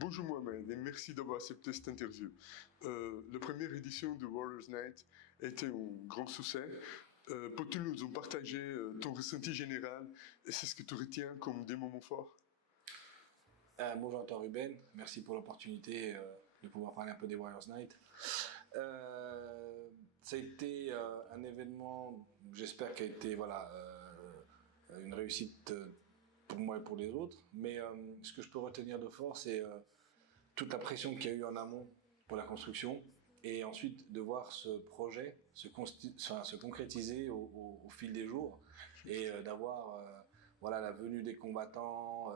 Bonjour Mohamed et merci d'avoir accepté cette interview. La première édition de Warriors Night a été un grand succès. Peux-tu nous partager ton ressenti général et c'est ce que tu retiens comme des moments forts? Bonjour à toi Ruben, merci pour l'opportunité de pouvoir parler un peu des Warriors Night. Ça a été un événement, j'espère, qui a été une réussite pour moi et pour les autres. Mais ce que je peux retenir de fort, c'est toute la pression qu'il y a eu en amont pour la construction et ensuite de voir ce projet se concrétiser au fil des jours et d'avoir la venue des combattants,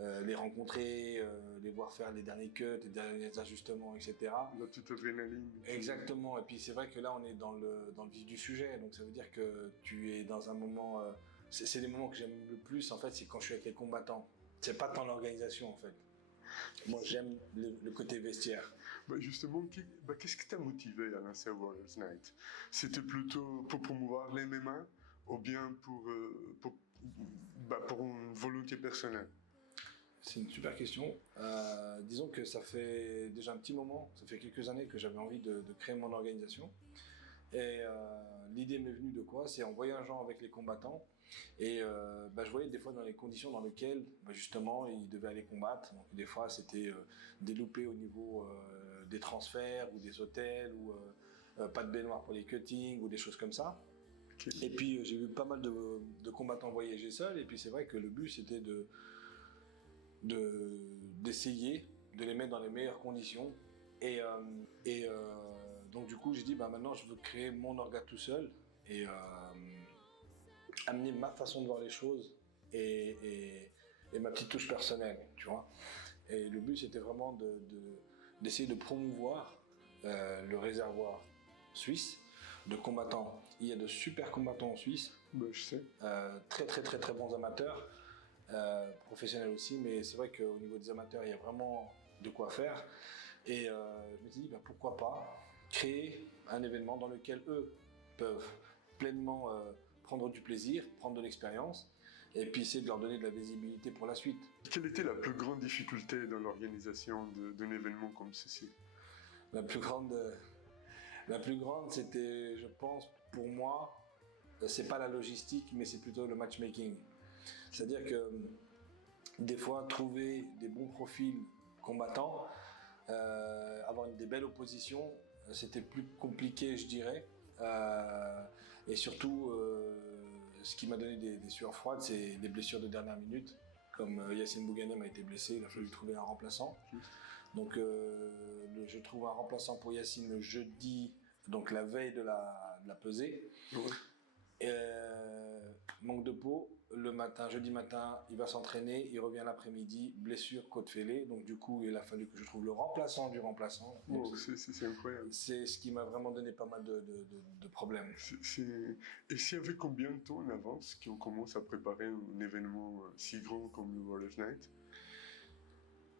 les rencontrer, les voir faire les derniers cuts, les derniers ajustements, etc. La petite adrénaline. Exactement. Et puis c'est vrai que là on est dans le vif du sujet, donc ça veut dire que tu es dans un moment. C'est les moments que j'aime le plus en fait, c'est quand je suis avec les combattants. C'est pas tant l'organisation en fait. Moi j'aime le côté vestiaire. Justement, qu'est-ce qui t'a motivé à lancer Warriors Night? C'était plutôt pour promouvoir les MMA ou bien pour une volonté personnelle? C'est une super question. Disons que ça fait déjà un petit moment, ça fait quelques années que j'avais envie de créer mon organisation. Et l'idée m'est venue de quoi? C'est en voyageant avec les combattants. Et je voyais des fois dans les conditions dans lesquelles justement ils devaient aller combattre. Donc des fois c'était des loupés au niveau des transferts ou des hôtels ou pas de baignoire pour les cuttings ou des choses comme ça. Okay. Et puis j'ai vu pas mal de combattants voyager seuls. Et puis c'est vrai que le but c'était d'essayer de les mettre dans les meilleures conditions. Donc du coup j'ai dit maintenant je veux créer mon orga tout seul et amener ma façon de voir les choses et ma petite touche personnelle, tu vois. Et le but c'était vraiment d'essayer de promouvoir le réservoir suisse de combattants. Il y a de super combattants en Suisse, je sais. Très bons amateurs, professionnels aussi, mais c'est vrai qu'au niveau des amateurs il y a vraiment de quoi faire. Et je me suis dit pourquoi pas créer un événement dans lequel eux peuvent pleinement prendre du plaisir, prendre de l'expérience et puis essayer de leur donner de la visibilité pour la suite. Quelle était la plus grande difficulté dans l'organisation d'un événement comme ceci? La plus grande c'était, je pense, pour moi, c'est pas la logistique mais c'est plutôt le matchmaking. C'est-à-dire que des fois trouver des bons profils combattants, avoir des belles oppositions, c'était plus compliqué, je dirais. Et surtout, ce qui m'a donné des sueurs froides, c'est des blessures de dernière minute. Comme Yacine Bouganem a été blessé, il a fallu trouver un remplaçant. Donc, je trouve un remplaçant pour Yacine le jeudi, donc la veille de la pesée. Manque de peau, le matin, jeudi matin, il va s'entraîner, il revient l'après-midi, blessure côte fêlée, donc du coup il a fallu que je trouve le remplaçant du remplaçant. C'est incroyable. C'est ce qui m'a vraiment donné pas mal de problèmes. Et c'est avec combien de temps en avance qu'on commence à préparer un événement si grand comme le Warriors Night?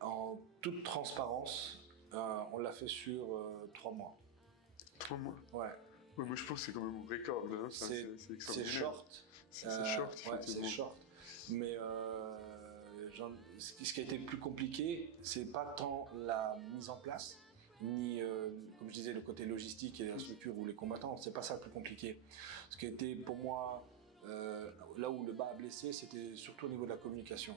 En toute transparence, on l'a fait sur 3 mois. 3 mois? Ouais. Ouais, moi je pense que c'est quand même un record. Hein. C'est short. C'est short, c'est short. Mais ce qui a été le plus compliqué, c'est pas tant la mise en place, ni, comme je disais, le côté logistique et la structure ou les combattants, c'est pas ça le plus compliqué. Ce qui a été pour moi, là où le bas a blessé, c'était surtout au niveau de la communication.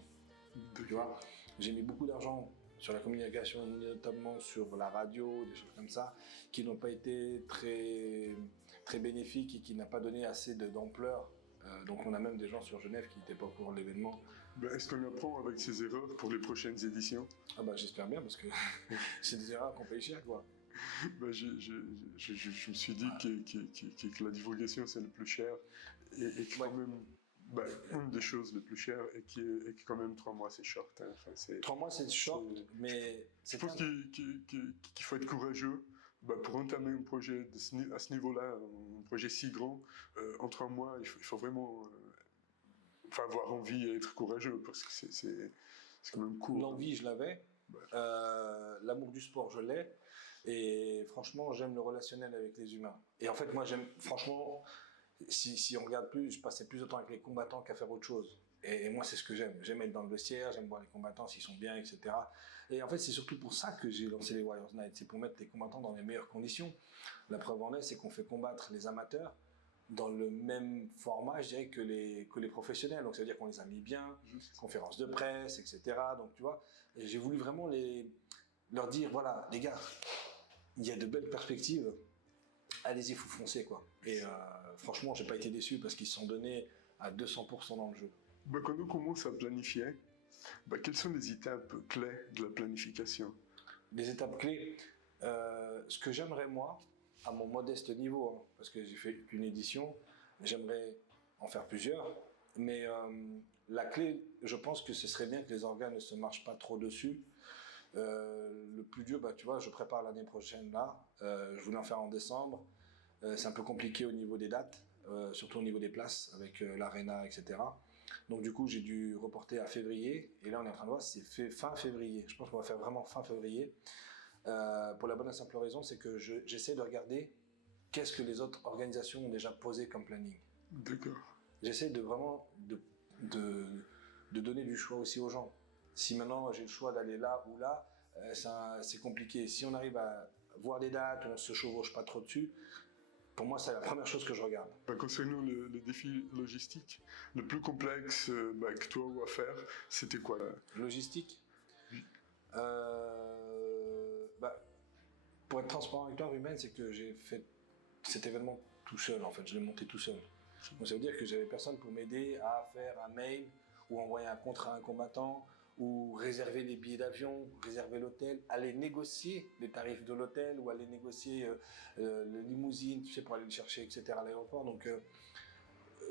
Tu vois, j'ai mis beaucoup d'argent sur la communication, notamment sur la radio, des choses comme ça, qui n'ont pas été très bénéfiques et qui n'ont pas donné assez d'ampleur. Donc on a même des gens sur Genève qui n'étaient pas au courant de l'événement. Est-ce qu'on apprend avec ces erreurs pour les prochaines éditions? J'espère bien, parce que c'est des erreurs qu'on paye cher, quoi. Je me suis dit que la divulgation c'est le plus cher et quand même une des choses les plus chères et qui est quand même 3 mois c'est short. Hein. Enfin, 3 mois c'est short, mais je pense qu'il faut être courageux pour entamer un projet à ce niveau-là, un projet si grand. En 3 mois, il faut vraiment avoir envie et être courageux parce que c'est quand même court. L'envie, je l'avais. L'amour du sport, je l'ai. Et franchement, j'aime le relationnel avec les humains. Et en fait, moi, j'aime, franchement, si on regarde plus, je passais plus de temps avec les combattants qu'à faire autre chose. Et moi, c'est ce que j'aime. J'aime être dans le vestiaire, j'aime voir les combattants s'ils sont bien, etc. Et en fait, c'est surtout pour ça que j'ai lancé les Warriors Night. C'est pour mettre les combattants dans les meilleures conditions. La preuve en est, c'est qu'on fait combattre les amateurs dans le même format, je dirais, que les professionnels. Donc, ça veut dire qu'on les a mis bien, conférences de presse, etc. Donc, tu vois, et j'ai voulu vraiment leur dire, voilà, les gars, il y a de belles perspectives. Allez-y, faut foncer, quoi. Et franchement, j'ai pas été déçu parce qu'ils se sont donnés à 200% dans le jeu. Bah, quand on commence à planifier, bah, quelles sont les étapes clés de la planification? Les étapes clés, ce que j'aimerais moi, à mon modeste niveau, hein, parce que j'ai fait qu'une édition, j'aimerais en faire plusieurs, mais la clé, je pense que ce serait bien que les organes ne se marchent pas trop dessus. Le plus dur, bah, tu vois, je prépare l'année prochaine là, je voulais en faire en décembre, c'est un peu compliqué au niveau des dates, surtout au niveau des places, avec l'aréna, etc. Donc du coup, j'ai dû reporter à février, et là on est en train de voir si c'est fin février. Je pense qu'on va faire vraiment fin février. Pour la bonne et simple raison, c'est que j'essaie de regarder qu'est-ce que les autres organisations ont déjà posé comme planning. D'accord. J'essaie de vraiment de donner du choix aussi aux gens. Si maintenant j'ai le choix d'aller là ou là, c'est compliqué. Si on arrive à voir des dates où on ne se chevauche pas trop dessus, pour moi, c'est la première chose que je regarde. Bah, concernant le défi logistique, le plus complexe bah, que toi ou à faire, c'était quoi là? Logistique. Bah, pour être transparent avec toi, Ruben, c'est que j'ai fait cet événement tout seul, en fait. Je l'ai monté tout seul. Donc, ça veut dire que j'avais personne pour m'aider à faire un mail ou envoyer un contrat à un combattant ou réserver les billets d'avion, réserver l'hôtel, aller négocier les tarifs de l'hôtel ou aller négocier les limousines, tu sais, pour aller le chercher, etc. à l'aéroport. Donc,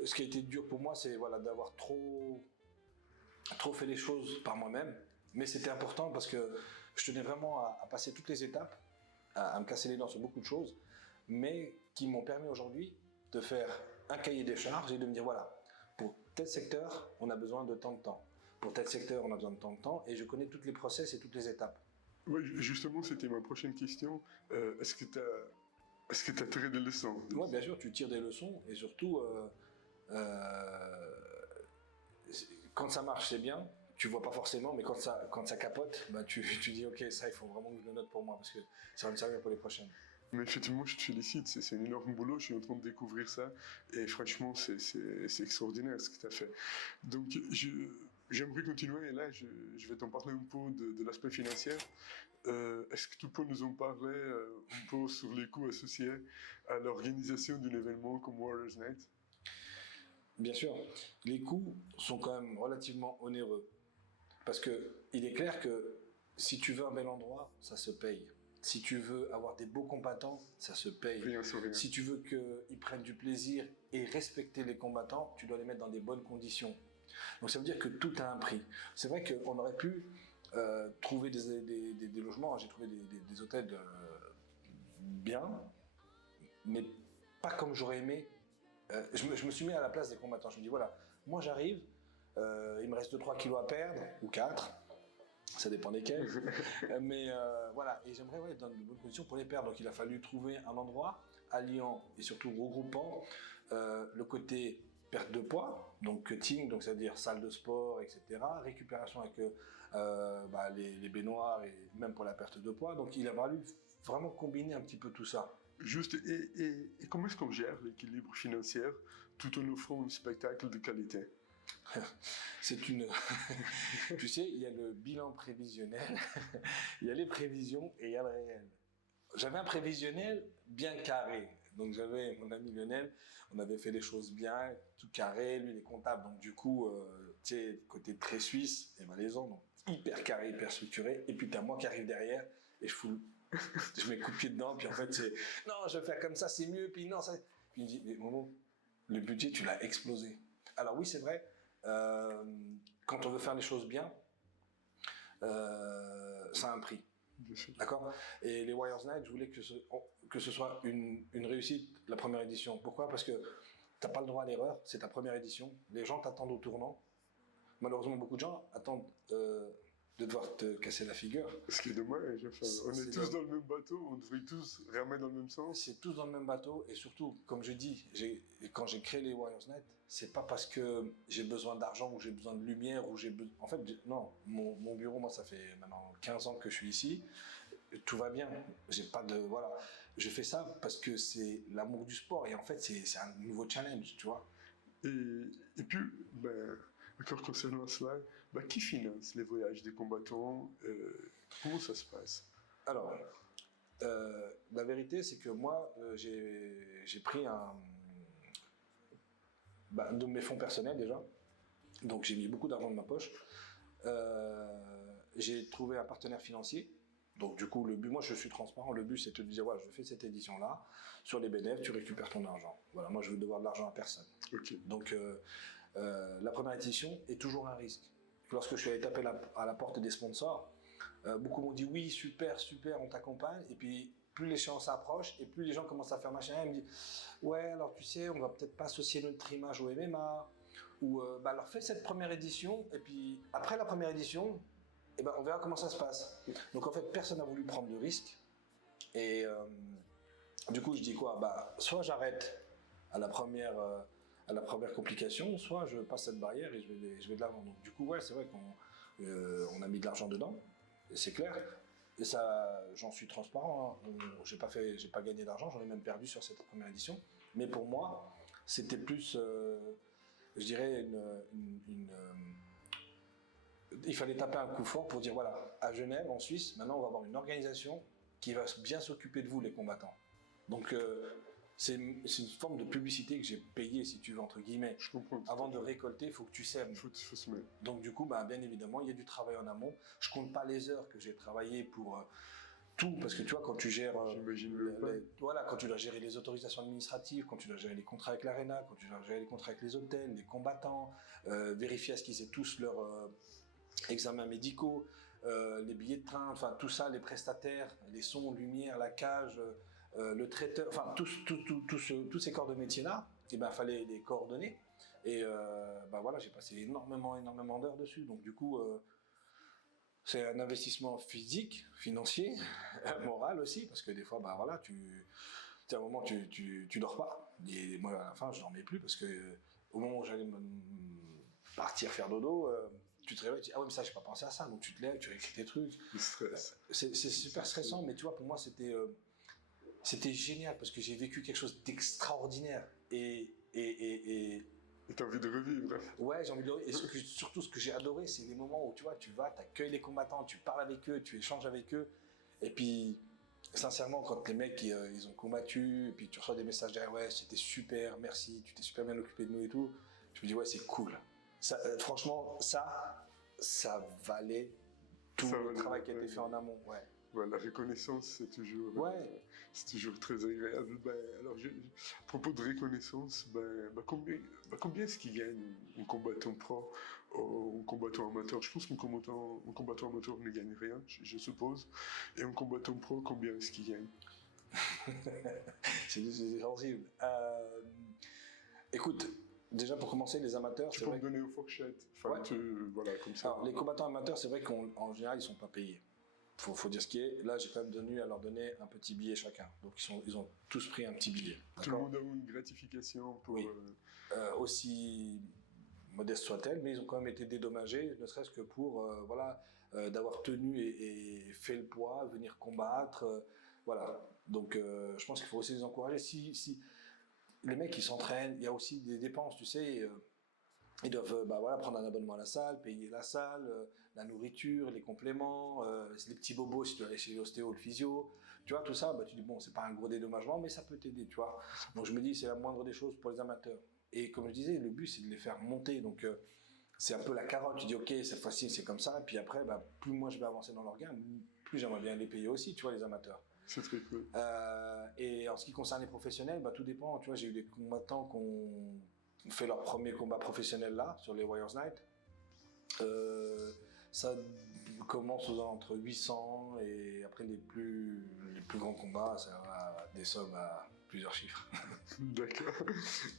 ce qui a été dur pour moi, c'est voilà, d'avoir trop fait les choses par moi-même. Mais c'était important parce que je tenais vraiment à passer toutes les étapes, à me casser les dents sur beaucoup de choses, mais qui m'ont permis aujourd'hui de faire un cahier des charges et de me dire voilà, pour tel secteur, on a besoin de tant de temps. Pour tel secteur, on a besoin de tant de temps, et je connais toutes les process et toutes les étapes. Oui, justement, c'était ma prochaine question. Est-ce que tu as tiré des leçons? Oui, bien sûr, tu tires des leçons, et surtout, quand ça marche, c'est bien. Tu vois pas forcément, mais quand ça capote, bah tu dis ok, ça, il faut vraiment que je le note pour moi, parce que ça va me servir pour les prochaines. Mais effectivement, je te félicite, c'est un énorme boulot, je suis en train de découvrir ça, et franchement, c'est extraordinaire ce que tu as fait. Donc, j'aimerais continuer, et là, je vais t'en parler un peu de l'aspect financier. Est-ce que tu peux nous en parler un peu sur les coûts associés à l'organisation d'un événement comme Warriors Night? Bien sûr, les coûts sont quand même relativement onéreux, parce qu'il est clair que si tu veux un bel endroit, ça se paye. Si tu veux avoir des beaux combattants, ça se paye. Rien sur rien. Si tu veux qu'ils prennent du plaisir et respecter les combattants, tu dois les mettre dans des bonnes conditions. Donc ça veut dire que tout a un prix. C'est vrai qu'on aurait pu trouver des logements, j'ai trouvé des hôtels bien, mais pas comme j'aurais aimé. Je me suis mis à la place des combattants. Je me dis voilà, moi j'arrive, il me reste 2-3 kilos à perdre, ou 4. Ça dépend desquels. Mais voilà, et j'aimerais être dans de bonnes conditions pour les perdre. Donc il a fallu trouver un endroit alliant et surtout regroupant le côté perte de poids, donc cutting, donc c'est-à-dire salle de sport, etc. Récupération avec les baignoires et même pour la perte de poids. Donc il a fallu vraiment combiner un petit peu tout ça. Juste, et comment est-ce qu'on gère l'équilibre financier tout en offrant un spectacle de qualité? C'est une... Tu sais, il y a le bilan prévisionnel, il y a les prévisions et il y a le réel. J'avais un prévisionnel bien carré. Donc j'avais mon ami Lionel, on avait fait les choses bien, tout carré, lui il est comptable. Donc du coup, tu sais, côté très suisse et valaisan, donc hyper carré, hyper structuré. Et puis t'as moi qui arrive derrière et je mets coup de pied dedans. Puis en fait c'est, non, je vais faire comme ça, c'est mieux. Puis non, ça... Puis il me dit, mais Momo, le budget tu l'as explosé. Alors oui, c'est vrai. Quand on veut faire les choses bien, ça a un prix. D'accord. Et les Warriors Night, je voulais que ce soit une réussite, la première édition. Pourquoi? Parce que tu n'as pas le droit à l'erreur, c'est ta première édition. Les gens t'attendent au tournant. Malheureusement, beaucoup de gens attendent de devoir te casser la figure. Ce qui est dommage, enfin, on est tous dans le même bateau, on devrait tous ramer dans le même sens. C'est tous dans le même bateau, et surtout, comme je dis, quand j'ai créé les Warriors Night, c'est pas parce que j'ai besoin d'argent ou j'ai besoin de lumière ou j'ai besoin. En fait, non, mon bureau, moi, ça fait maintenant 15 ans que je suis ici. Tout va bien. J'ai pas de. Voilà. Je fais ça parce que c'est l'amour du sport et en fait, c'est un nouveau challenge, tu vois. Et puis, ben, encore concernant cela, ben, qui finance les voyages des combattants? Comment ça se passe? Alors, la vérité, c'est que moi, j'ai pris de mes fonds personnels déjà. Donc, j'ai mis beaucoup d'argent de ma poche. J'ai trouvé un partenaire financier. Donc, du coup, le but, moi, je suis transparent. Le but, c'est de te dire, voilà, je fais cette édition-là. Sur les bénéfices, tu récupères ton argent. Voilà, moi, je veux devoir de l'argent à personne. Okay. Donc, la première édition est toujours un risque. Lorsque je suis allé taper à la porte des sponsors, beaucoup m'ont dit oui, super, super, on t'accompagne. Et puis, plus l'échéance approche et plus les gens commencent à faire machin, ils me disent ouais, alors tu sais, on va peut-être pas associer notre image au MMA. Ou alors fais cette première édition. Et puis, après la première édition, eh ben, on verra comment ça se passe. Donc, en fait, personne n'a voulu prendre de risque. Et du coup, je dis quoi? Soit j'arrête à la première complication, soit je passe cette barrière et je vais de l'avant. Donc, du coup, ouais, c'est vrai qu'on a mis de l'argent dedans, c'est clair. Et ça, j'en suis transparent. Hein. J'ai pas gagné d'argent, j'en ai même perdu sur cette première édition. Mais pour moi, c'était plus, je dirais, il fallait taper un coup fort pour dire voilà, à Genève, en Suisse, maintenant on va avoir une organisation qui va bien s'occuper de vous, les combattants. Donc, c'est une forme de publicité que j'ai payée, si tu veux, entre guillemets. Je comprends. Avant de récolter, il faut que tu sèmes. Il faut se mettre. Donc, du coup, bien évidemment, il y a du travail en amont. Je compte pas les heures que j'ai travaillé pour tout, parce que tu vois, quand tu gères. Voilà, quand tu dois gérer les autorisations administratives, quand tu dois gérer les contrats avec l'Arena, quand tu dois gérer les contrats avec les hôtels, les combattants, vérifier à ce qu'ils aient tous leurs examens médicaux, les billets de train, enfin tout ça, les prestataires, les sons, lumière, la cage. Le traiteur, enfin tous ces corps de métier-là, il fallait les coordonner. Et voilà, j'ai passé énormément d'heures dessus. Donc du coup, c'est un investissement physique, financier, moral aussi, parce que des fois, voilà, à un moment, tu dors pas. Et moi, à la fin, je dormais plus parce que au moment où j'allais partir faire dodo, tu te réveilles, tu dis ah ouais mais ça j'ai pas pensé à ça. Donc tu te lèves, tu réécris tes trucs. Le stress. C'est super stressant, mais tu vois, pour moi c'était génial parce que j'ai vécu quelque chose d'extraordinaire et t'as envie de revivre. Ouais, j'ai envie de revivre. Et surtout, ce que j'ai adoré, c'est les moments où tu vois, tu vas, t'accueilles les combattants, tu parles avec eux, tu échanges avec eux. Et puis, sincèrement, quand les mecs ils ont combattu, et puis tu reçois des messages derrière, ouais, c'était super, merci, tu t'es super bien occupé de nous et tout. Je me dis ouais, c'est cool. Ça, franchement, ça valait tout le travail qui a été fait en amont. Ouais. Ouais, la reconnaissance, c'est toujours très agréable. Alors, à propos de reconnaissance, combien est-ce qu'il gagne un combattant pro ou un combattant amateur? Je pense qu'un combattant amateur ne gagne rien, je suppose. Et un combattant pro, combien est-ce qu'il gagne? C'est sensible. Écoute, déjà pour commencer, les amateurs, tu peux me donner aux fourchettes. Enfin, voilà, comme ça. Alors, les combattants amateurs, c'est vrai qu'en général, ils ne sont pas payés. Faut dire ce qui est. Là, j'ai quand même tenu à leur donner un petit billet chacun. Donc, ils ont tous pris un petit billet. Tout le monde a eu une gratification pour... Oui. Aussi modeste soit-elle, mais ils ont quand même été dédommagés, ne serait-ce que pour d'avoir tenu et fait le poids, venir combattre. Voilà. Donc, je pense qu'il faut aussi les encourager. Si les mecs, ils s'entraînent, il y a aussi des dépenses, tu sais... Ils doivent prendre un abonnement à la salle, payer la salle, la nourriture, les compléments, les petits bobos si tu dois aller chez l'ostéo, le physio. Tu vois, tout ça, tu dis, bon, c'est pas un gros dédommagement, mais ça peut t'aider, tu vois. Donc je me dis, c'est la moindre des choses pour les amateurs. Et comme je disais, le but, c'est de les faire monter. Donc c'est un peu la carotte. Tu dis, ok, cette fois-ci, c'est comme ça. Et puis après, plus moi je vais avancer dans leur gain, plus j'aimerais bien les payer aussi, tu vois, les amateurs. C'est très cool. Et en ce qui concerne les professionnels, tout dépend. Tu vois, j'ai eu des combattants qui ont fait leur premier combat professionnel là, sur les Warriors Night. Ça commence aux entre 800 et après les plus grands combats, ça va des sommes à plusieurs chiffres. D'accord.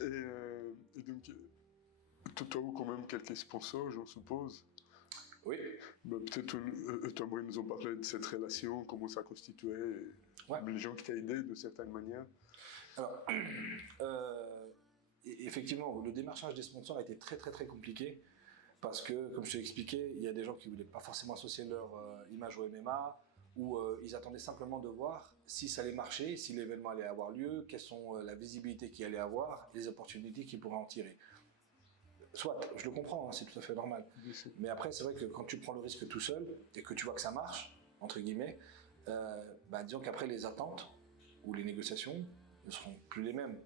Et donc, tu as eu quand même quelques sponsors, j'en suppose. Oui. Peut-être tu aimerais nous en parler de cette relation, comment ça constituait, les gens qui t'ont aidé de certaines manières. Alors, effectivement, le démarchage des sponsors a été très très très compliqué parce que, comme je t'ai expliqué, il y a des gens qui ne voulaient pas forcément associer leur image au MMA ou ils attendaient simplement de voir si ça allait marcher, si l'événement allait avoir lieu, quelle sont la visibilité qu'il allait avoir et les opportunités qu'ils pourraient en tirer. Soit, je le comprends, hein, c'est tout à fait normal. Mais après, c'est vrai que quand tu prends le risque tout seul et que tu vois que ça marche, entre guillemets, disons qu'après les attentes ou les négociations ne seront plus les mêmes.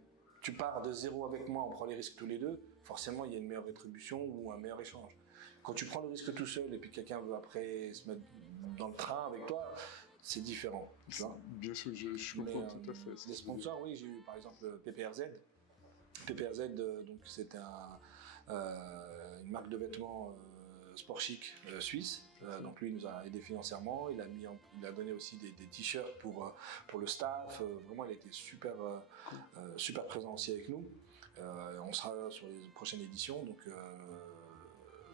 Tu pars de zéro avec moi, on prend les risques tous les deux, forcément il y a une meilleure rétribution ou un meilleur échange. Quand tu prends le risque tout seul et puis quelqu'un veut après se mettre dans le train avec toi, c'est différent. Tu vois. Bien sûr, je comprends tout à fait. Les sponsors, oui, j'ai eu par exemple PPRZ. PPRZ, donc c'était une marque de vêtements sport chic suisse. Donc lui, il nous a aidé financièrement. Il a donné aussi des t-shirts pour le staff. Vraiment, il a été super présent aussi avec nous. On sera sur les prochaines éditions. Donc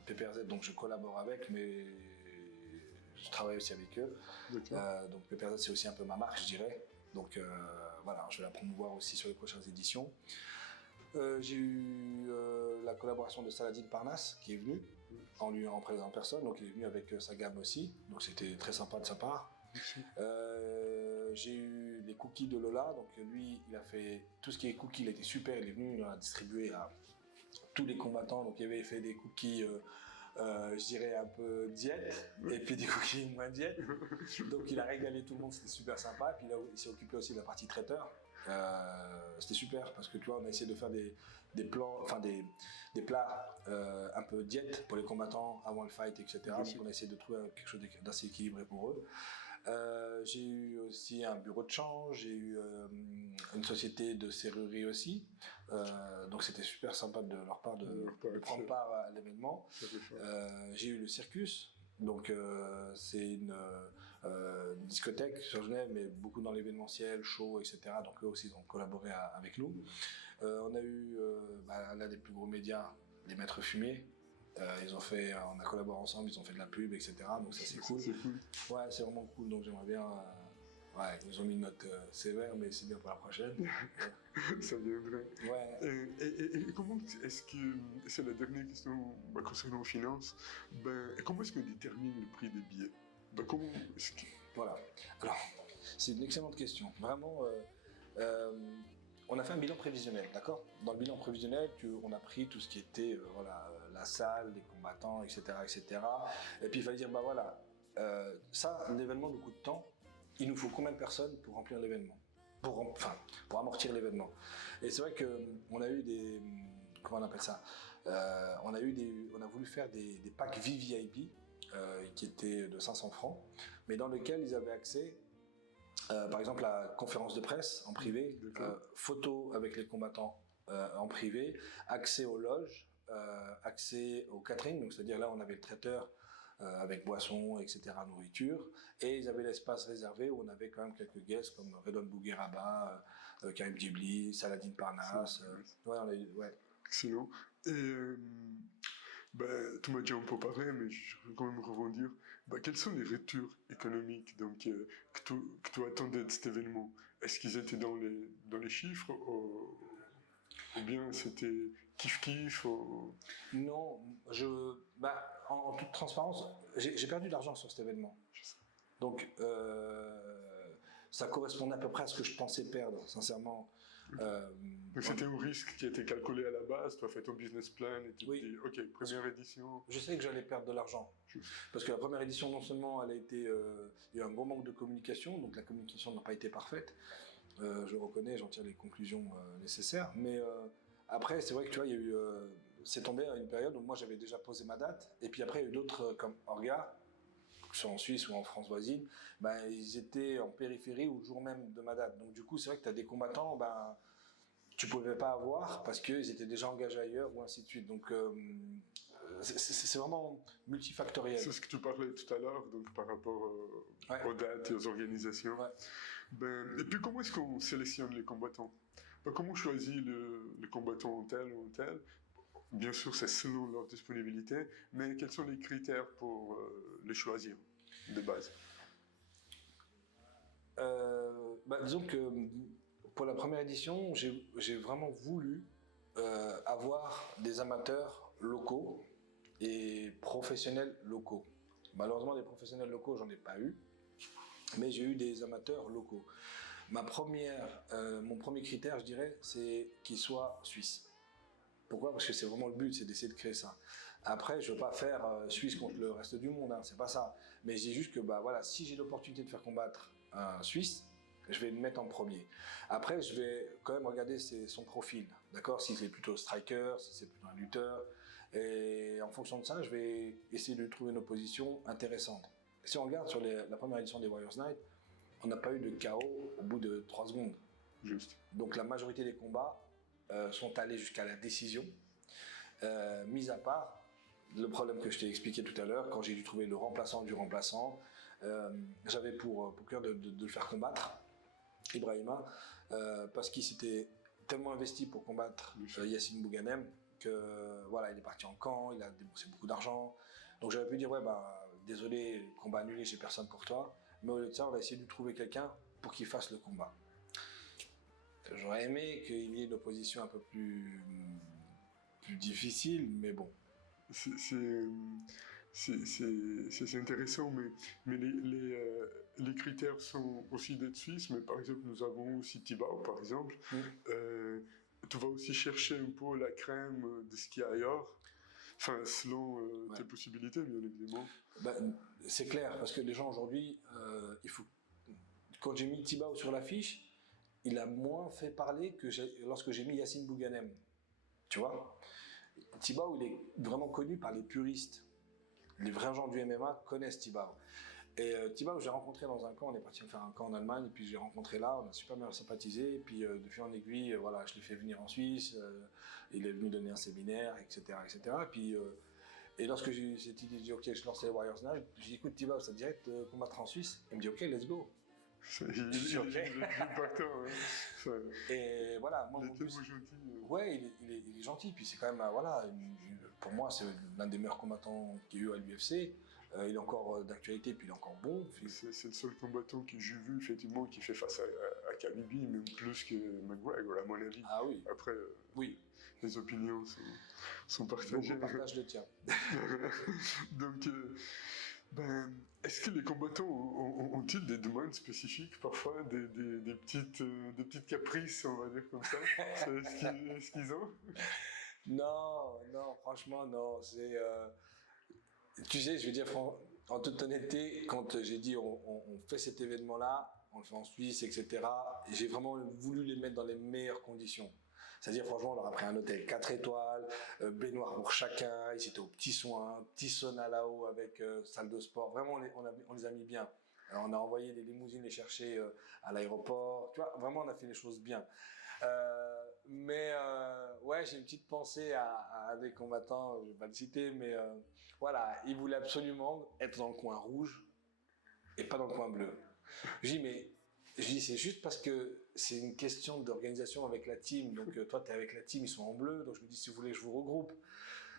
PPRZ, donc je collabore avec, mais je travaille aussi avec eux. Donc PPRZ, c'est aussi un peu ma marque, je dirais. Donc voilà, je vais la promouvoir aussi sur les prochaines éditions. J'ai eu la collaboration de Saladin Parnasse qui est venu en présent en personne, donc il est venu avec sa gamme aussi, donc c'était très sympa de sa part. J'ai eu les cookies de Lola, donc lui il a fait tout ce qui est cookies, il a été super, il est venu, il en a distribué à tous les combattants, donc il avait fait des cookies je dirais un peu diète et puis des cookies moins diète, donc il a régalé tout le monde, c'était super sympa, et puis là il s'est occupé aussi de la partie traiteur. C'était super parce que tu vois, on a essayé de faire des plans, enfin des plats un peu diète pour les combattants avant le fight, etc. Donc on a essayé de trouver quelque chose d'assez équilibré pour eux. J'ai eu aussi un bureau de change, j'ai eu une société de serrurerie aussi, donc c'était super sympa de leur part de prendre part à l'événement. J'ai eu le Circus, donc c'est une discothèque sur Genève, mais beaucoup dans l'événementiel, show, etc. Donc eux aussi ils ont collaboré avec nous. On a eu l'un des plus gros médias, les Maîtres Fumiers. On a collaboré ensemble, ils ont fait de la pub, etc. Donc ça c'est cool. Ouais, c'est vraiment cool. Donc j'aimerais bien. Ils ont mis une note sévère, mais c'est bien pour la prochaine. Ça viendrait. Ouais. Et comment est-ce que, c'est la dernière question concernant les finances, comment est-ce qu'on détermine le prix des billets? Comment est-ce que... Voilà. Alors, c'est une excellente question. Vraiment, on a fait un bilan prévisionnel, d'accord? Dans le bilan prévisionnel, on a pris tout ce qui était la salle, les combattants, etc., etc. Et puis il fallait dire, ça, l'événement nous coûte tant. Il nous faut combien de personnes pour remplir l'événement, pour amortir l'événement. Et c'est vrai qu'on a eu des, comment on appelle ça, on a voulu faire des packs VVIP qui étaient de 500 francs, mais dans lesquels ils avaient accès, par exemple à la conférence de presse en privé, photos avec les combattants en privé, accès aux loges, accès au catering, donc c'est-à-dire là on avait le traiteur avec boissons, etc., nourriture, et ils avaient l'espace réservé où on avait quand même quelques guests comme Redouan Bougueraba, Karim Djibli, Saladin Parnasse. Ouais. Excellent. Et tu m'as déjà un peu parlé, mais je vais quand même rebondir. Quels sont les retours économiques donc, que tu attendais de cet événement? Est-ce qu'ils étaient dans les chiffres ou bien c'était kiff-kiff Non, en toute transparence, j'ai perdu de l'argent sur cet événement. Donc, ça correspondait à peu près à ce que je pensais perdre, sincèrement. Donc c'était un risque qui a été calculé à la base, tu as fait ton business plan et tu te dis, ok, première édition. Je sais que j'allais perdre de l'argent. Parce que la première édition, non seulement il y a eu un gros manque de communication, donc la communication n'a pas été parfaite. Je reconnais, j'en tire les conclusions nécessaires. Mais après, c'est vrai que tu vois, c'est tombé à une période où moi j'avais déjà posé ma date, et puis après il y a eu d'autres comme Orga, que ce soit en Suisse ou en France voisine, ils étaient en périphérie ou le jour même de ma date. Donc du coup, c'est vrai que tu as des combattants, tu pouvais pas avoir parce qu'ils étaient déjà engagés ailleurs ou ainsi de suite. Donc c'est vraiment multifactoriel. C'est ce que tu parlais tout à l'heure, donc par rapport aux dates et aux organisations. Et puis comment est-ce qu'on sélectionne les combattants? Comment on choisit le combattant tel ou tel? bien sûr, c'est selon leur disponibilité, mais quels sont les critères pour les choisir de base? Disons que pour la première édition, j'ai vraiment voulu avoir des amateurs locaux et professionnels locaux. Malheureusement, des professionnels locaux, j'en ai pas eu, mais j'ai eu des amateurs locaux. Mon premier critère, je dirais, c'est qu'ils soient suisses. Pourquoi? Parce que c'est vraiment le but, c'est d'essayer de créer ça. Après, je veux pas faire Suisse contre le reste du monde, hein, c'est pas ça. Mais j'ai juste que, voilà, si j'ai l'opportunité de faire combattre un Suisse, je vais le mettre en premier. Après, je vais quand même regarder son profil, d'accord? Si c'est plutôt striker, si c'est plutôt un lutteur. Et en fonction de ça, je vais essayer de trouver une opposition intéressante. Si on regarde sur la première édition des Warriors Night, on n'a pas eu de KO au bout de 3 secondes. Juste. Donc la majorité des combats sont allés jusqu'à la décision, mis à part le problème que je t'ai expliqué tout à l'heure, quand j'ai dû trouver le remplaçant du remplaçant, j'avais pour cœur de le faire combattre, Ibrahima, parce qu'il s'était tellement investi pour combattre Yassine Bouganem que voilà, il est parti en camp, il a déboursé beaucoup d'argent. Donc j'aurais pu dire désolé, combat annulé, j'ai personne pour toi, mais au lieu de ça, on va essayer de trouver quelqu'un pour qu'il fasse le combat. J'aurais aimé qu'il y ait une opposition un peu plus difficile, mais bon. C'est intéressant, mais les critères sont aussi d'être suisse, mais par exemple, nous avons aussi Thibaut, par exemple. Tu vas aussi chercher un peu la crème de ce qu'il y a ailleurs, enfin, selon tes possibilités, bien évidemment. C'est clair, parce que les gens aujourd'hui, quand j'ai mis Thibaut sur l'affiche, il a moins fait parler que lorsque j'ai mis Yassine Bouganem. Tu vois? Thibaut, il est vraiment connu par les puristes. Les vrais gens du MMA connaissent Thibaut. Et Thibaut, j'ai rencontré dans un camp, on est parti faire un camp en Allemagne, et puis j'ai rencontré là, on a super bien sympathisé, et puis de fil en aiguille, voilà, je l'ai fait venir en Suisse, il est venu donner un séminaire, etc. etc. Et lorsque j'ai cette idée, j'ai dit ok, je lance les Warriors Night, j'ai dit écoute Thibaut, ça te dirait de combattre en Suisse? Il me dit ok, let's go. Il est partant, hein. Et voilà, moi, il est tellement gentil. Ouais, il est gentil, puis c'est quand même, voilà, pour moi, c'est l'un des meilleurs combattants qu'il y a eu à l'UFC. Il est encore d'actualité, puis il est encore bon. C'est le seul combattant que j'ai vu, effectivement, qui fait face à Khabib, même plus que McGregor, à mon avis. Ah oui. Après, oui. Les opinions sont partagées. Je partage le tien. Donc, est-ce que les combattants ont-ils des demandes spécifiques, parfois, des petites caprices, on va dire comme ça? Est-ce qu'ils ont? Non, franchement, non. Tu sais, je veux dire, en toute honnêteté, quand j'ai dit on fait cet événement-là, on le fait en Suisse, etc., j'ai vraiment voulu les mettre dans les meilleures conditions. C'est-à-dire, franchement, on leur a pris un hôtel 4 étoiles, baignoire pour chacun, ils étaient aux petits soins, petit sauna là-haut avec salle de sport. Vraiment, on les a mis bien. Alors, on a envoyé des limousines les chercher à l'aéroport. Tu vois, vraiment, on a fait les choses bien. Ouais, j'ai une petite pensée à des combattants, je vais pas le citer, mais voilà, ils voulaient absolument être dans le coin rouge et pas dans le coin bleu. Je dis, c'est juste parce que c'est une question d'organisation avec la team. Donc, toi, tu es avec la team, ils sont en bleu. Donc, je me dis, si vous voulez, je vous regroupe.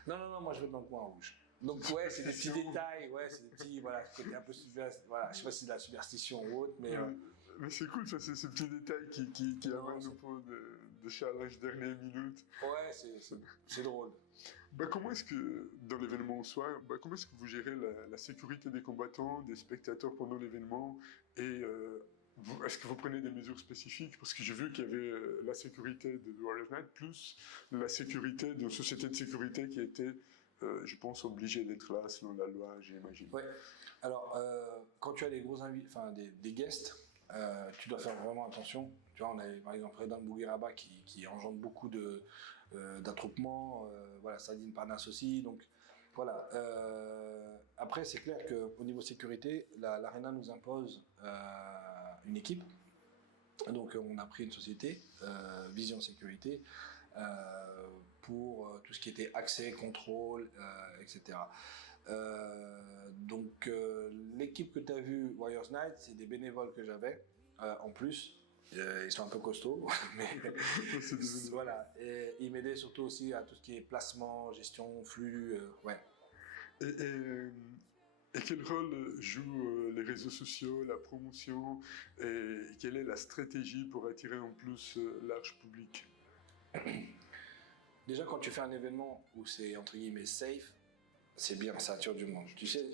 Non, moi, je vais être dans le coin rouge. Donc, ouais, c'est des petits détails. Ouais, c'est des petits, voilà, côté un peu, voilà, je sais pas si c'est de la superstition ou autre, mais. Mais c'est cool, ça, c'est ce petit détail qui amène un peu de challenge dernière minute. Ouais, c'est drôle. Comment est-ce que, dans l'événement en soi, comment est-ce que vous gérez la sécurité des combattants, des spectateurs pendant l'événement et est-ce que vous prenez des mesures spécifiques? Parce que j'ai vu qu'il y avait la sécurité de Warriors Night plus la sécurité d'une société de sécurité qui était, je pense, obligée d'être là selon la loi, j'imagine. Ouais. Alors, quand tu as des gros invités, enfin des guests, tu dois faire vraiment attention. Tu vois, on avait par exemple Redan Bougueraba qui engendre beaucoup d'attroupements, voilà, Sadine Parnasse aussi. Donc voilà. Après, c'est clair qu'au niveau sécurité, l'Arena nous impose une équipe. Donc on a pris une société, Vision Sécurité, pour tout ce qui était accès, contrôle, etc. Donc l'équipe que tu as vue, Warriors Night, c'est des bénévoles que j'avais en plus. Ils sont un peu costauds, mais C'est devenu- voilà. Et ils m'aidaient surtout aussi à tout ce qui est placement, gestion, flux. Ouais. Et, et, et quel rôle jouent les réseaux sociaux, la promotion, et quelle est la stratégie pour attirer en plus large public? Déjà, quand tu fais un événement où c'est entre guillemets safe, c'est bien, ça attire du monde. Tu sais,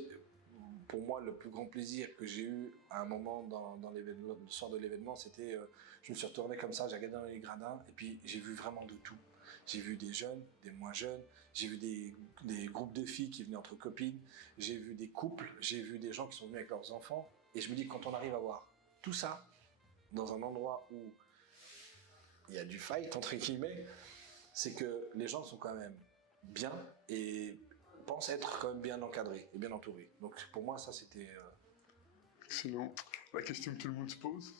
pour moi, le plus grand plaisir que j'ai eu à un moment dans l'événement, le soir de l'événement, c'était, je me suis retourné comme ça, j'ai regardé dans les gradins, et puis j'ai vu vraiment de tout. J'ai vu des jeunes, des moins jeunes, j'ai vu des groupes de filles qui venaient entre copines, j'ai vu des couples, j'ai vu des gens qui sont venus avec leurs enfants, et je me dis, quand on arrive à voir tout ça dans un endroit où il y a du fight, entre guillemets, c'est que les gens sont quand même bien et pensent être quand même bien encadrés et bien entourés. Donc pour moi, ça c'était... Sinon, la question que tout le monde se pose,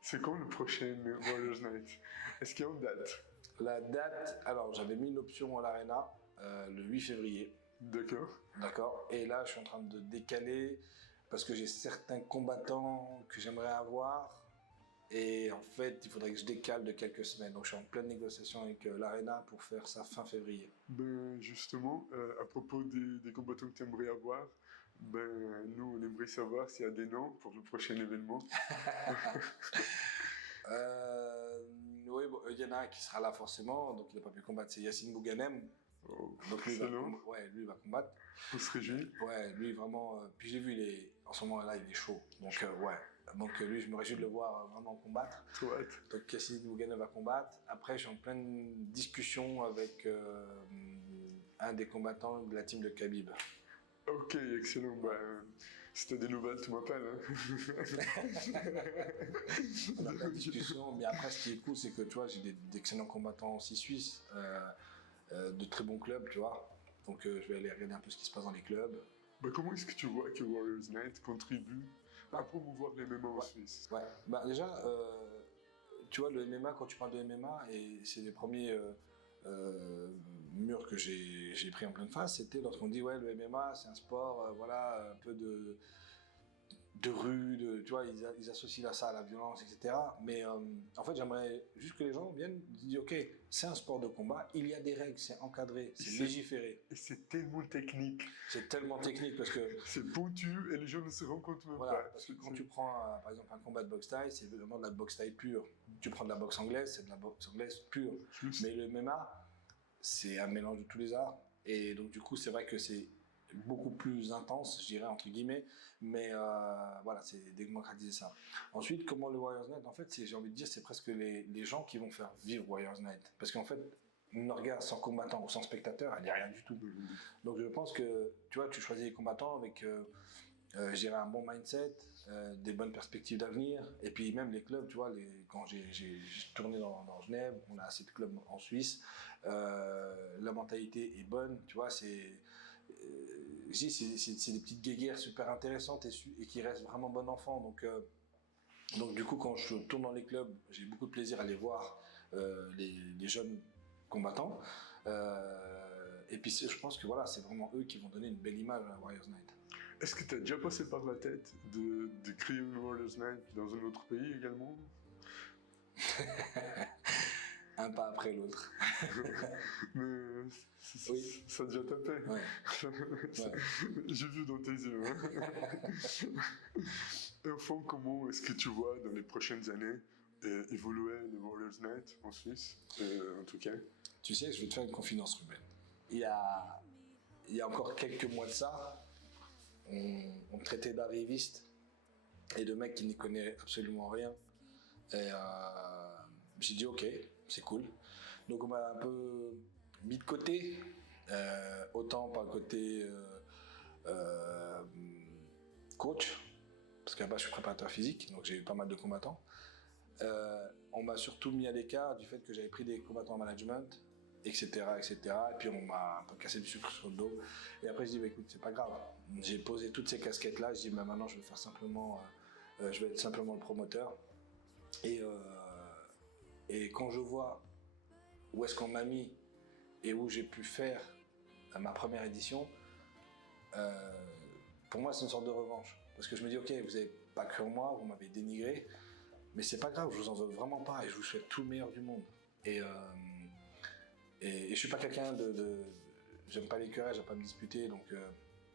c'est quand le prochain Warriors Night? Est-ce qu'il y a une date? La date, alors j'avais mis l'option à l'Arena le 8 février, D'accord. d'accord. Et là, je suis en train de décaler parce que j'ai certains combattants que j'aimerais avoir. Et en fait, il faudrait que je décale de quelques semaines. Donc je suis en pleine négociation avec l'Arena pour faire ça fin février. Ben justement, à propos des combattants que tu aimerais avoir, ben nous on aimerait savoir s'il y a des noms pour le prochain événement. Oui, bon, il y en a un qui sera là forcément, donc il n'a pas pu combattre, c'est Yacine Bouganem. Oh, Donc excellent, lui il va combattre. on se réjouit. Ouais, lui vraiment. Puis je l'ai vu, en ce moment-là, il est chaud. Donc ouais. Donc lui, je me réjouis de le voir vraiment combattre. Trop hâte. Donc Yacine Bouganem va combattre. Après, je suis en pleine discussion avec un des combattants de la team de Khabib. Ok, excellent. Ben, si t'as des nouvelles, tu m'appelles. Hein. On a plein de discussions, mais après, ce qui est cool, c'est que tu vois, j'ai d'excellents combattants aussi suisses, de très bons clubs, tu vois. Donc je vais aller regarder un peu ce qui se passe dans les clubs. Ben, comment est-ce que tu vois que Warriors Night contribue à promouvoir les MMA en Suisse? Ouais, bah déjà, tu vois, le MMA, quand tu parles de MMA, et c'est les premiers murs que j'ai pris en pleine face, c'était lorsqu'on dit, ouais, le MMA, c'est un sport, voilà, un peu de rue, tu vois, ils associent ça à la violence, etc. Mais en fait, j'aimerais juste que les gens viennent dire, ok, c'est un sport de combat, il y a des règles, c'est encadré, c'est légiféré. Et c'est tellement technique. C'est tellement technique parce que... C'est pointu et les gens ne se rendent compte même Voilà, pas. parce que quand tu prends, par exemple, un combat de boxe thaï, c'est vraiment de la boxe thaï pure. Tu prends de la boxe anglaise, c'est de la boxe anglaise pure. Mais le MMA, c'est un mélange de tous les arts. Et donc, du coup, c'est vrai que c'est beaucoup plus intense, je dirais, entre guillemets. Mais voilà, c'est démocratiser ça. Ensuite, comment le Warriors Night, en fait, j'ai envie de dire, c'est presque les gens qui vont faire vivre Warriors Night. Parce qu'en fait, une orga sans combattant ou sans spectateur, il n'y a rien du tout. Donc, je pense que, tu vois, tu choisis les combattants avec... je dirais un bon mindset, des bonnes perspectives d'avenir, et puis même les clubs, tu vois, quand j'ai tourné dans Genève, on a assez de clubs en Suisse, la mentalité est bonne, tu vois, c'est des petites guéguerres super intéressantes et qui restent vraiment bon enfant, donc du coup quand je tourne dans les clubs, j'ai beaucoup de plaisir à aller voir les jeunes combattants, et puis je pense que voilà, c'est vraiment eux qui vont donner une belle image à Warriors Night. Est-ce que tu as déjà passé par la tête de créer une Warriors Night dans un autre pays également? Un pas après l'autre. Mais Oui. ça a déjà tapé. Ouais. J'ai vu dans tes yeux. Hein. Et au fond, comment est-ce que tu vois dans les prochaines années évoluer le Warriors Night en Suisse, en tout cas? Tu sais, je vais te faire une confidence, Ruben. Il y a encore quelques mois de ça, on me traitait d'arriviste et de mec qui n'y connaît absolument rien. Et j'ai dit ok, c'est cool. Donc on m'a un peu mis de côté, autant par le côté coach, parce qu'à la base je suis préparateur physique, donc j'ai eu pas mal de combattants. On m'a surtout mis à l'écart du fait que j'avais pris des combattants en management, etc., etc. Et puis on m'a un peu cassé du sucre sur le dos. Et après je dis bah, écoute, c'est pas grave. J'ai posé toutes ces casquettes là. Je dis bah, maintenant je vais faire simplement, je vais être simplement le promoteur. Et quand je vois où est-ce qu'on m'a mis et où j'ai pu faire ma première édition, pour moi c'est une sorte de revanche. Parce que je me dis ok, vous n'avez pas cru en moi, vous m'avez dénigré. Mais c'est pas grave, je vous en veux vraiment pas et je vous souhaite tout le meilleur du monde. Et je suis pas quelqu'un j'aime pas les querelles, j'aime pas me disputer, donc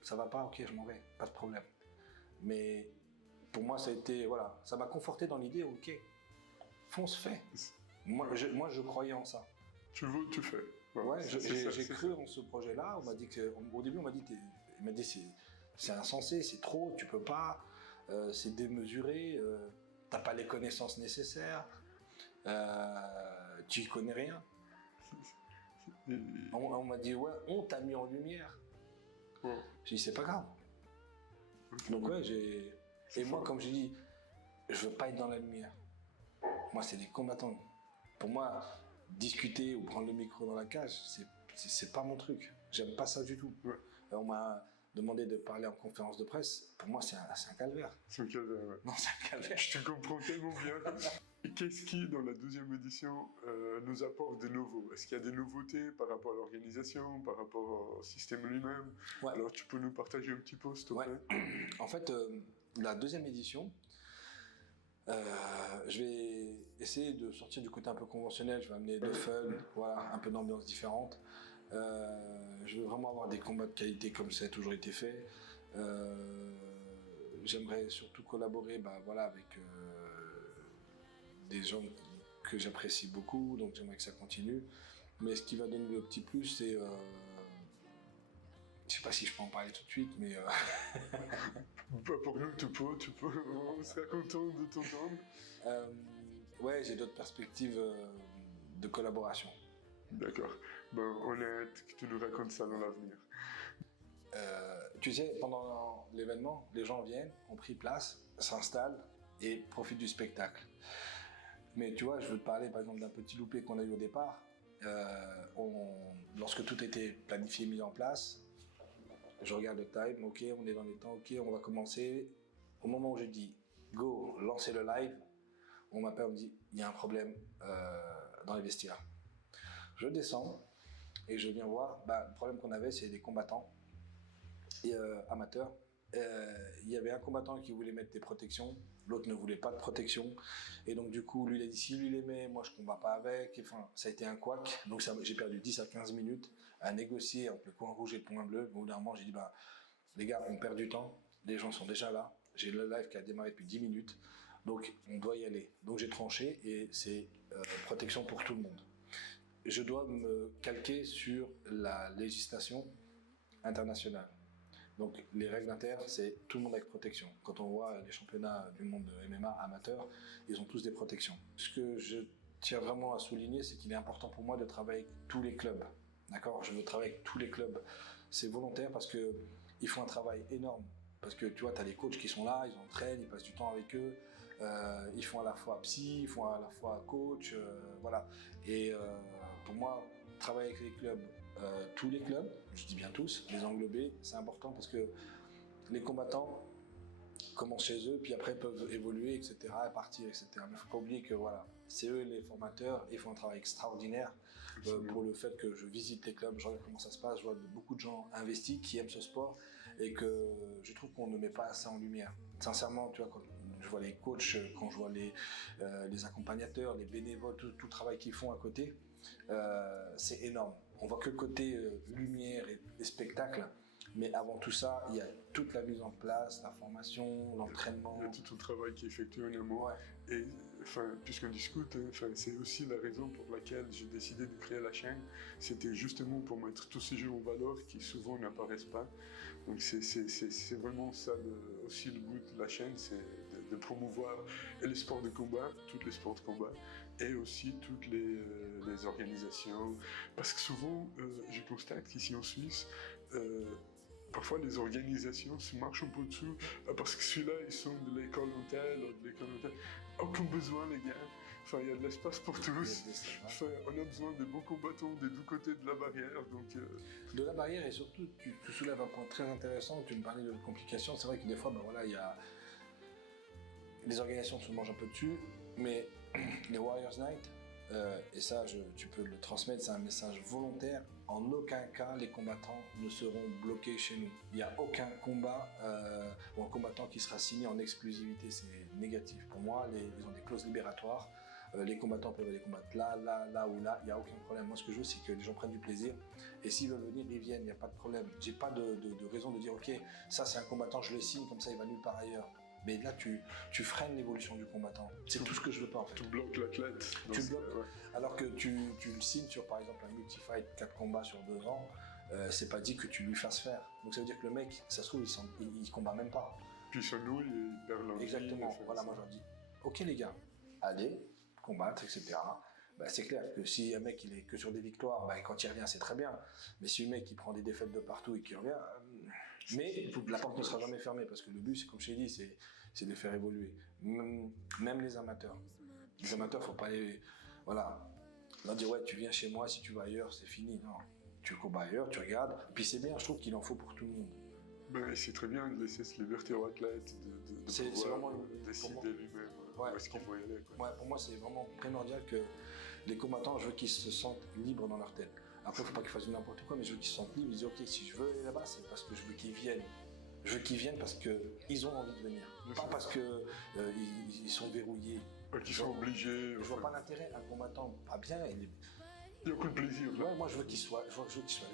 ça va pas, ok, je m'en vais, pas de problème. Mais pour moi, ça a été, voilà, ça m'a conforté dans l'idée, ok, fonce, fais. Moi, je croyais en ça. Tu veux, tu fais. Ouais, j'ai cru en ce projet-là. On m'a dit au début, il m'a dit c'est insensé, c'est trop, tu peux pas, c'est démesuré, t'as pas les connaissances nécessaires, tu y connais rien. On m'a dit ouais, on t'a mis en lumière. Ouais. J'ai dit c'est pas grave. Okay. Donc ouais, moi, comme j'ai dit, je veux pas être dans la lumière. Moi, c'est des combattants. Pour moi, discuter ou prendre le micro dans la cage, c'est pas mon truc. J'aime pas ça du tout. Ouais. On m'a demandé de parler en conférence de presse. Pour moi, c'est un calvaire. C'est un calvaire, ouais. Non, c'est un calvaire. Je te comprends tellement bien. Qu'est-ce qui, dans la deuxième édition, nous apporte de nouveau? Est-ce qu'il y a des nouveautés par rapport à l'organisation, par rapport au système lui-même? Ouais. Alors, tu peux nous partager un petit peu, s'il te plaît? En fait, la deuxième édition, je vais essayer de sortir du côté un peu conventionnel. Je vais amener le fun, voilà, un peu d'ambiance différente. Je veux vraiment avoir des combats de qualité comme ça a toujours été fait. J'aimerais surtout collaborer avec des gens que j'apprécie beaucoup, donc j'aimerais que ça continue. Mais ce qui va donner le petit plus, c'est... je sais pas si je peux en parler tout de suite, mais... Pour nous, tu peux, on sera content de t'entendre. Ouais, j'ai d'autres perspectives de collaboration. D'accord. Ben, on a hâte que tu nous racontes ça dans l'avenir. Tu sais, pendant l'événement, les gens viennent, ont pris place, s'installent et profitent du spectacle. Mais tu vois, je veux te parler par exemple d'un petit loupé qu'on a eu au départ. Lorsque tout était planifié, mis en place, je regarde le time, ok, on est dans les temps, ok, on va commencer. Au moment où je dis go, lancez le live, on m'appelle, on me dit il y a un problème dans les vestiaires. Je descends et je viens voir, le problème qu'on avait, c'est des combattants et, amateurs. Il y avait un combattant qui voulait mettre des protections, l'autre ne voulait pas de protection, et donc du coup lui il a dit si lui les met, moi je combats pas avec. Enfin, ça a été un couac, donc j'ai perdu 10 à 15 minutes à négocier entre le point rouge et le point bleu. Au bout d'un moment j'ai dit les gars, on perd du temps, les gens sont déjà là, j'ai le live qui a démarré depuis 10 minutes, donc on doit y aller. Donc j'ai tranché et c'est protection pour tout le monde. Je dois me calquer sur la législation internationale. Donc les règles inter, c'est tout le monde avec protection. Quand on voit les championnats du monde de MMA amateurs, ils ont tous des protections. Ce que je tiens vraiment à souligner, c'est qu'il est important pour moi de travailler avec tous les clubs. D'accord ? Je veux travailler avec tous les clubs. C'est volontaire parce qu'ils font un travail énorme. Parce que tu vois, tu as les coachs qui sont là, ils entraînent, ils passent du temps avec eux. Ils font à la fois psy, ils font à la fois coach, voilà. Et pour moi, travailler avec les clubs, tous les clubs, je dis bien tous, les englober, c'est important parce que les combattants commencent chez eux, puis après peuvent évoluer, etc., partir, etc. Mais il ne faut pas oublier que voilà, c'est eux les formateurs, ils font un travail extraordinaire pour le fait que je visite les clubs, je regarde comment ça se passe, je vois beaucoup de gens investis qui aiment ce sport et que je trouve qu'on ne met pas ça en lumière. Sincèrement, tu vois, quand je vois les coachs, quand je vois les accompagnateurs, les bénévoles, tout le travail qu'ils font à côté, c'est énorme. On voit que le côté lumière et spectacle, mais avant tout ça, il y a toute la mise en place, la formation, l'entraînement. Il y a tout le travail qui est effectué en amont. Ouais. Et puisqu'on discute, c'est aussi la raison pour laquelle j'ai décidé de créer la chaîne. C'était justement pour mettre tous ces jeux en valeur qui souvent n'apparaissent pas. Donc c'est vraiment ça aussi le but de la chaîne, c'est de promouvoir les sports de combat, tous les sports de combat, et aussi toutes les organisations. Parce que souvent, je constate qu'ici en Suisse, parfois les organisations se marchent un peu dessus, parce que celui-là, ils sont de l'école hôtel, ou de l'école hôtel. Aucun besoin, les gars. Enfin, il y a de l'espace pour tous. Enfin, on a besoin de bons combattants des deux côtés de la barrière. Donc, de la barrière, et surtout, tu soulèves un point très intéressant. Tu me parlais de complications. C'est vrai que des fois, il y a les organisations se mangent un peu dessus, mais les Warriors Night, et ça, tu peux le transmettre, c'est un message volontaire. En aucun cas, les combattants ne seront bloqués chez nous. Il n'y a aucun combat ou un combattant qui sera signé en exclusivité, c'est négatif. Pour moi, ils ont des clauses libératoires. Les combattants peuvent aller combattre là ou là, il n'y a aucun problème. Moi, ce que je veux, c'est que les gens prennent du plaisir. Et s'ils veulent venir, ils viennent, il n'y a pas de problème. J'ai pas de raison de dire, ok, ça c'est un combattant, je le signe, comme ça il va nulle part ailleurs. Mais là, tu freines l'évolution du combattant. C'est tout ce que je veux pas, en fait. Tu bloques l'athlète. Tu bloques. Ouais. Alors que tu le signes sur, par exemple, un multi-fight, 4 combats sur 2 ans, c'est pas dit que tu lui fasses faire. Donc ça veut dire que le mec, ça se trouve, il combat même pas. Puis sur nous, il perd l'envie. Exactement. Voilà, moi, je leur dis, ok les gars, allez, combattre, etc. Bah, c'est clair que si un mec il est que sur des victoires, bah, quand il revient c'est très bien. Mais si le mec il prend des défaites de partout et qu'il revient, mais la porte ne sera jamais fermée parce que le but, c'est comme je t'ai dit, c'est de les faire évoluer. Même les amateurs. Les amateurs, faut pas les, voilà, leur dire ouais tu viens chez moi, si tu vas ailleurs c'est fini. Non, tu combats ailleurs, tu regardes. Et puis c'est bien, je trouve qu'il en faut pour tout le monde. Ben, c'est très bien de laisser cette liberté au athlète de pouvoir décider lui-même où est-ce qu'il faut y aller. Ouais, pour moi, c'est vraiment primordial que les combattants, je veux qu'ils se sentent libres dans leur tête. Après, il ne faut pas qu'ils fassent n'importe quoi, mais je veux qu'ils se sentent libres. Ils disent, ok, si je veux aller là-bas, c'est parce que je veux qu'ils viennent. Je veux qu'ils viennent parce qu'ils ont envie de venir. Pas parce qu'ils sont verrouillés. Qu'ils sont obligés. Je vois pas l'intérêt. Un combattant pas bien, il n'y a aucun plaisir. Ouais, moi, je veux qu'il soit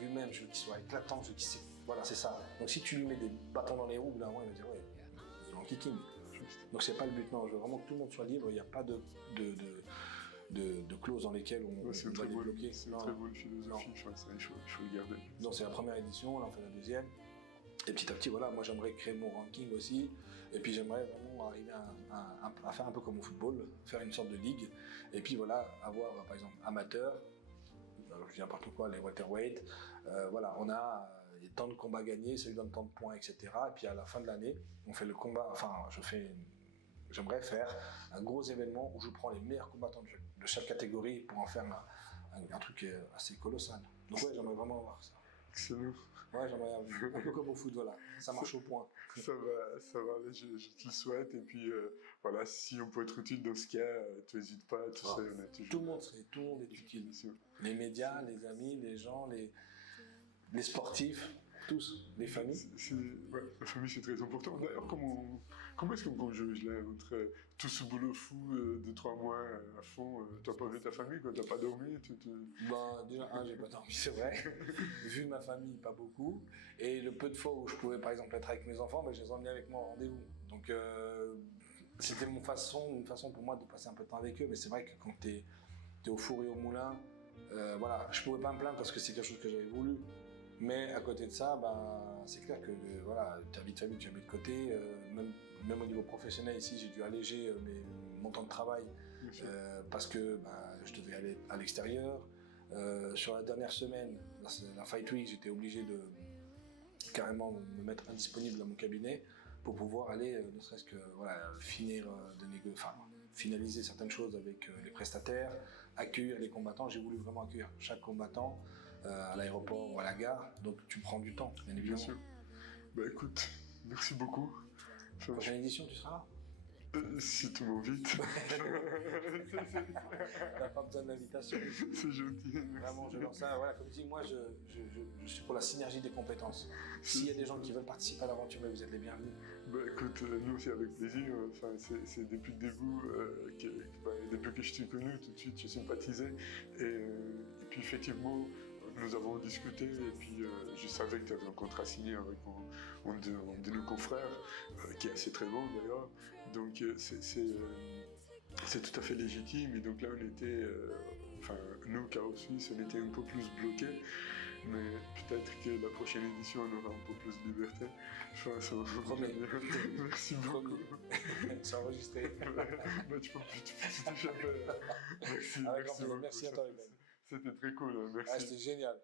lui-même, je veux qu'il soit éclatant, je veux qu'il voilà, c'est ça. Donc si tu lui mets des bâtons dans les roues, là, il va dire, ouais, il est en kicking. Donc c'est pas le but, non. Je veux vraiment que tout le monde soit libre. Il n'y a pas de clauses dans lesquelles on va les bloquer. C'est une très bonne philosophie, il faut le garder. Donc c'est la première édition, là on fait la deuxième. Et petit à petit, voilà, moi j'aimerais créer mon ranking aussi. Et puis j'aimerais vraiment arriver à faire un peu comme au football, faire une sorte de ligue. Et puis voilà, avoir par exemple amateur, je dis n'importe quoi, les welterweight. Voilà, on a tant de combats gagnés, ça lui donne tant de points, etc. Et puis à la fin de l'année, on fait le combat, j'aimerais faire un gros événement où je prends les meilleurs combattants de chaque catégorie pour en faire un truc assez colossal. Donc ouais, j'aimerais vraiment voir ça. Excellent. Ouais, j'aimerais un peu comme au foot, voilà. Ça marche au point. Ça va aller, je te le souhaite. Et puis voilà, si on peut être utile dans ce cas, tu n'hésites pas, tu sais, on est toujours... Tout le monde est utile. Les médias, les amis, les gens, les sportifs, tous, les familles. La famille c'est très important. D'ailleurs, comment est-ce qu'on conjuge là entre tout ce boulot fou de 3 mois à fond, tu n'as pas vu ta famille, tu n'as pas dormi Ben, déjà, j'ai pas dormi, c'est vrai. Vu ma famille, pas beaucoup. Et le peu de fois où je pouvais par exemple être avec mes enfants, ben, je les emmenais avec moi au rendez-vous. Donc c'était une façon pour moi de passer un peu de temps avec eux. Mais c'est vrai que quand tu es au four et au moulin, voilà, je pouvais pas me plaindre parce que c'est quelque chose que j'avais voulu. Mais à côté de ça, ben, c'est clair que voilà, ta vie de famille, tu as mis de côté. Même au niveau professionnel, ici, j'ai dû alléger mon temps de travail parce que je devais aller à l'extérieur. Sur la dernière semaine, la Fight Week, j'étais obligé de carrément me mettre indisponible dans mon cabinet pour pouvoir aller, ne serait-ce que finaliser certaines choses avec les prestataires, accueillir les combattants. J'ai voulu vraiment accueillir chaque combattant à l'aéroport ou à la gare, donc tu prends du temps, bien évidemment. Bien sûr. Bah écoute, merci beaucoup. Prochaine édition, tu seras là? Si tu m'invites. T'as pas besoin d'invitation. C'est gentil. Vraiment, je lance ça. Voilà, comme je dis, moi, je suis pour la synergie des compétences. S'il y a des gens qui veulent participer à l'aventure, vous êtes les bienvenus. Bah écoute, nous aussi avec plaisir. C'est depuis le début, depuis que je t'ai connu, tout de suite, j'ai sympathisé. Et puis effectivement, nous avons discuté et puis je savais que tu avais un contrat signé avec un de nos confrères, qui est assez très bon d'ailleurs. Donc c'est tout à fait légitime. Et donc là, on était, nous, Chaos Suisse, on était un peu plus bloqués. Mais peut-être que la prochaine édition, on aura un peu plus de liberté. Ça va vraiment bien. Merci beaucoup. C'est enregistré. Tu peux toucher un peu. Merci. Merci à toi, Ruben. C'était très cool. Merci. C'était génial.